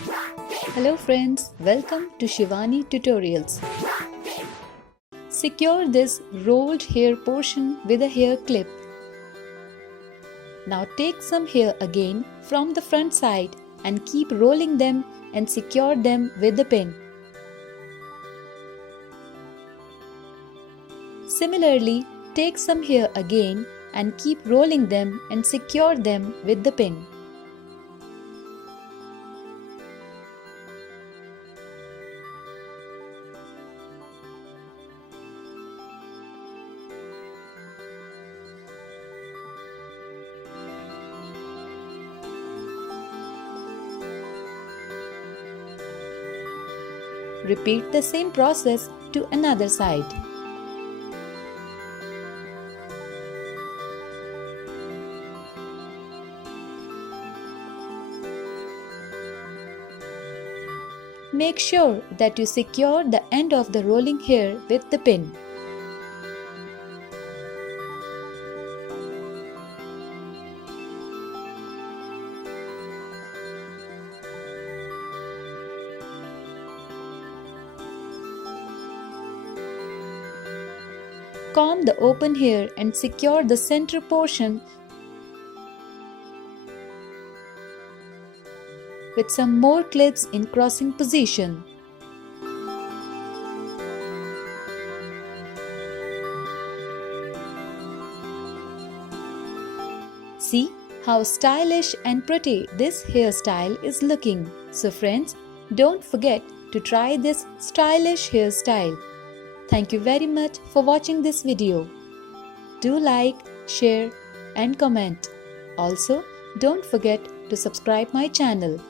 Hello friends, welcome to Shivani Tutorials. Secure this rolled hair portion with a hair clip. Now take some hair again from the front side and keep rolling them and secure them with the pin. Similarly, take some hair again and keep rolling them and secure them with the pin. Repeat the same process to another side. Make sure that you secure the end of the rolling hair with the pin. Comb the open hair and secure the center portion with some more clips in crossing position. See how stylish and pretty this hairstyle is looking. So friends, don't forget to try this stylish hairstyle. Thank you very much for watching this video. Do like, share and comment. Also, don't forget to subscribe my channel.